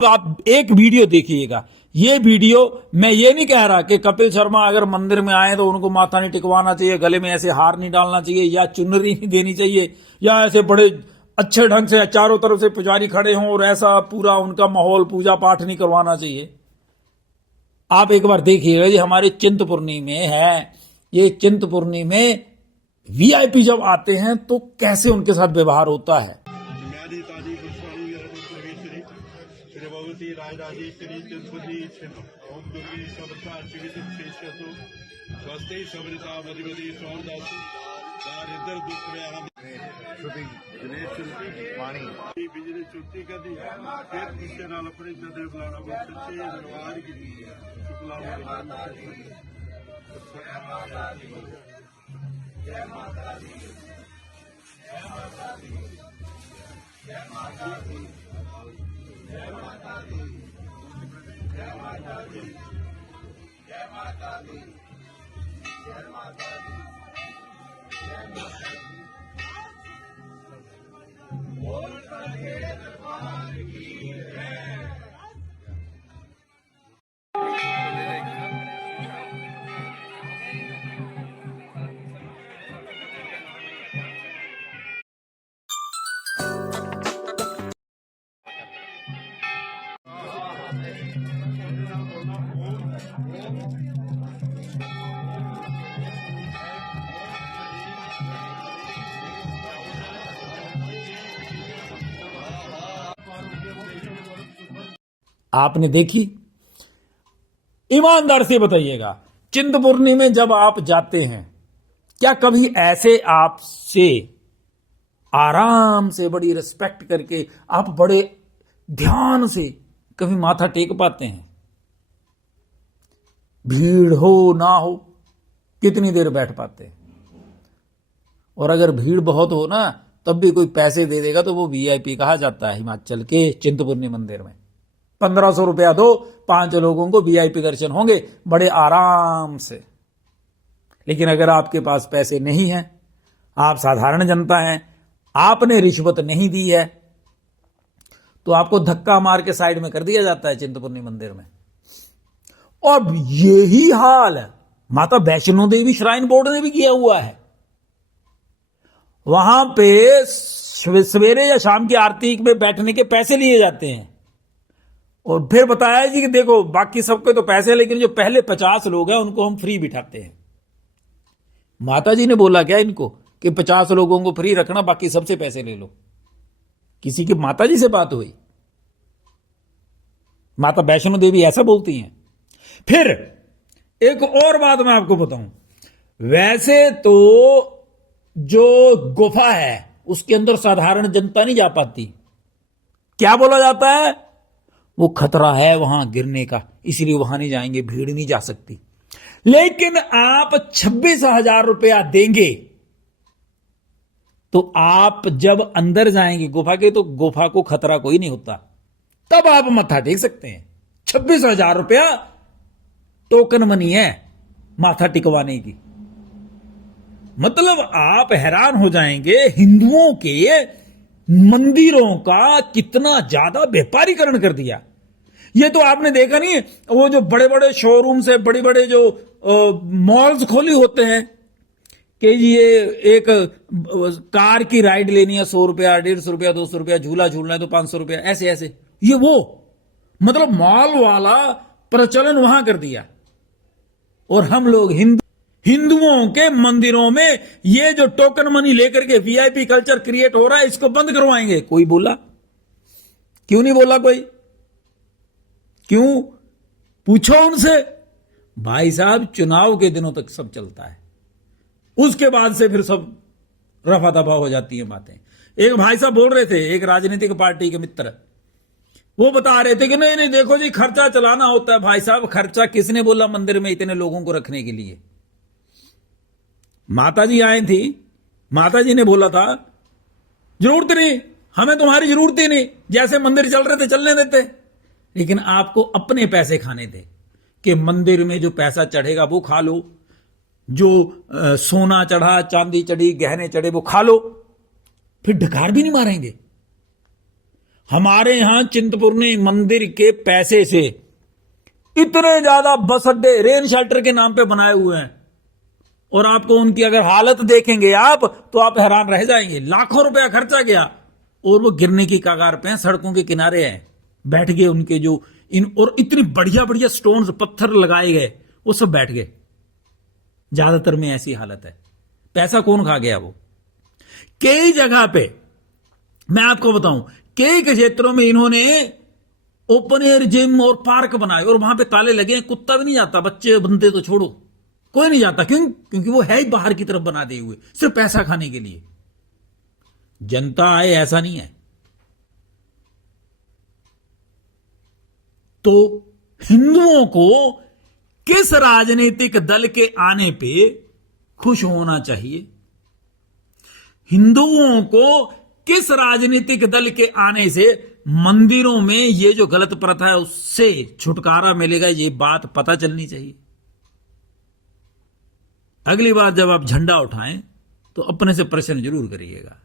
तो आप एक वीडियो देखिएगा। ये वीडियो, मैं ये नहीं कह रहा कि कपिल शर्मा अगर मंदिर में आए तो उनको माथा नहीं टिकवाना चाहिए, गले में ऐसे हार नहीं डालना चाहिए, या चुनरी नहीं देनी चाहिए, या ऐसे बड़े अच्छे ढंग से चारों तरफ से पुजारी खड़े हों और ऐसा पूरा उनका माहौल पूजा पाठ नहीं करवाना चाहिए। आप एक बार देखिएगा जी, हमारे चिंतपूर्णी में है, ये चिंतपूर्णी में वीआईपी जब आते हैं तो कैसे उनके साथ व्यवहार होता है। बिजली छुट्टी कर दी, फिर इसके नाल अपने जदे बुलाना बहुत सच्चे दरबार की शुक्ला जय माता दी, जय माता दी, जय माता दी, जय माता दी, जय माता दी, जय माता दी, जय माता दी, जय माता दी। आपने देखी? ईमानदार से बताइएगा, चिंतपूर्णी में जब आप जाते हैं, क्या कभी ऐसे आपसे आराम से बड़ी रिस्पेक्ट करके आप बड़े ध्यान से कभी माथा टेक पाते हैं? भीड़ हो ना हो, कितनी देर बैठ पाते हैं? और अगर भीड़ बहुत हो ना, तब भी कोई पैसे दे देगा तो वो वीआईपी कहा जाता है। हिमाचल के चिंतपूर्णी मंदिर में 1500 रुपया दो, 5 लोगों को वीआईपी दर्शन होंगे बड़े आराम से। लेकिन अगर आपके पास पैसे नहीं हैं, आप साधारण जनता हैं, आपने रिश्वत नहीं दी है, तो आपको धक्का मार के साइड में कर दिया जाता है चिंतपूर्णी मंदिर में। और यही हाल माता वैष्णो देवी श्राइन बोर्ड ने भी किया हुआ है। वहां पे सवेरे या शाम की आरती में बैठने के पैसे लिए जाते हैं, और फिर बताया जी कि देखो बाकी सबके तो पैसे, लेकिन जो पहले 50 लोग हैं उनको हम फ्री बिठाते हैं। माता जी ने बोला क्या इनको कि 50 लोगों को फ्री रखना, बाकी सबसे पैसे ले लो? किसी की माता जी से बात हुई? माता वैष्णो देवी ऐसा बोलती हैं? फिर एक और बात मैं आपको बताऊं, वैसे तो जो गुफा है उसके अंदर साधारण जनता नहीं जा पाती। क्या बोला जाता है? वो खतरा है वहां गिरने का, इसलिए वहां नहीं जाएंगे, भीड़ नहीं जा सकती। लेकिन आप 26,000 रुपया देंगे तो आप जब अंदर जाएंगे गुफा के, तो गुफा को खतरा कोई नहीं होता, तब आप मत्था टेक सकते हैं। 26,000 रुपया टोकन मनी है माथा टिकवाने की। मतलब आप हैरान हो जाएंगे, हिंदुओं के मंदिरों का कितना ज्यादा व्यापारीकरण कर दिया। ये तो आपने देखा नहीं, वो जो बड़े बड़े शोरूम से बड़ी बड़े जो मॉल्स खोली होते हैं कि ये एक कार की राइड लेनी है 100 रुपया, 150 रुपया, 200 रुपया, झूला झूलना है तो 500 रुपया, ऐसे ऐसे। ये वो मतलब मॉल वाला प्रचलन वहां कर दिया। और हम लोग हिंदुओं के मंदिरों में ये जो टोकन मनी लेकर के वीआईपी कल्चर क्रिएट हो रहा है, इसको बंद करवाएंगे। कोई बोला? क्यों नहीं बोला कोई? क्यों? पूछो उनसे। भाई साहब, चुनाव के दिनों तक सब चलता है, उसके बाद से फिर सब रफा दफा हो जाती है बातें। एक भाई साहब बोल रहे थे, एक राजनीतिक पार्टी के मित्र, वो बता रहे थे कि नहीं नहीं देखो जी, खर्चा चलाना होता है। भाई साहब, खर्चा किसने बोला मंदिर में इतने लोगों को रखने के लिए? माता जी आई थी, माता जी ने बोला था जरूरत नहीं, हमें तुम्हारी जरूरत ही नहीं, जैसे मंदिर चल रहे थे चलने देते। लेकिन आपको अपने पैसे खाने थे कि मंदिर में जो पैसा चढ़ेगा वो खा लो, जो सोना चढ़ा, चांदी चढ़ी, गहने चढ़े वो खा लो, फिर ढकार भी नहीं मारेंगे। हमारे यहां चिंतपूर्णी मंदिर के पैसे से इतने ज्यादा बस अड्डे रेन शेल्टर के नाम पे बनाए हुए हैं, और आपको उनकी अगर हालत देखेंगे आप तो आप हैरान रह जाएंगे। लाखों रुपया खर्चा गया और वो गिरने की कगार पे हैं, सड़कों के किनारे हैं, बैठ गए उनके जो इन, और इतनी बढ़िया बढ़िया स्टोन्स पत्थर लगाए गए, वो सब बैठ गए। ज्यादातर में ऐसी हालत है। पैसा कौन खा गया? वो कई जगह पे मैं आपको बताऊं, कई क्षेत्रों में इन्होंने ओपन एयर जिम और पार्क बनाए और वहां पे ताले लगे हैं, कुत्ता भी नहीं जाता, बच्चे बंदे तो छोड़ो, कोई नहीं जाता। क्यों? क्योंकि वो है ही बाहर की तरफ बना दिए हुए, सिर्फ पैसा खाने के लिए। जनता आए ऐसा नहीं है। तो हिंदुओं को किस राजनीतिक दल के आने पे खुश होना चाहिए? हिंदुओं को किस राजनीतिक दल के आने से मंदिरों में ये जो गलत प्रथा है उससे छुटकारा मिलेगा, ये बात पता चलनी चाहिए। अगली बार जब आप झंडा उठाएं तो अपने से प्रश्न जरूर करिएगा।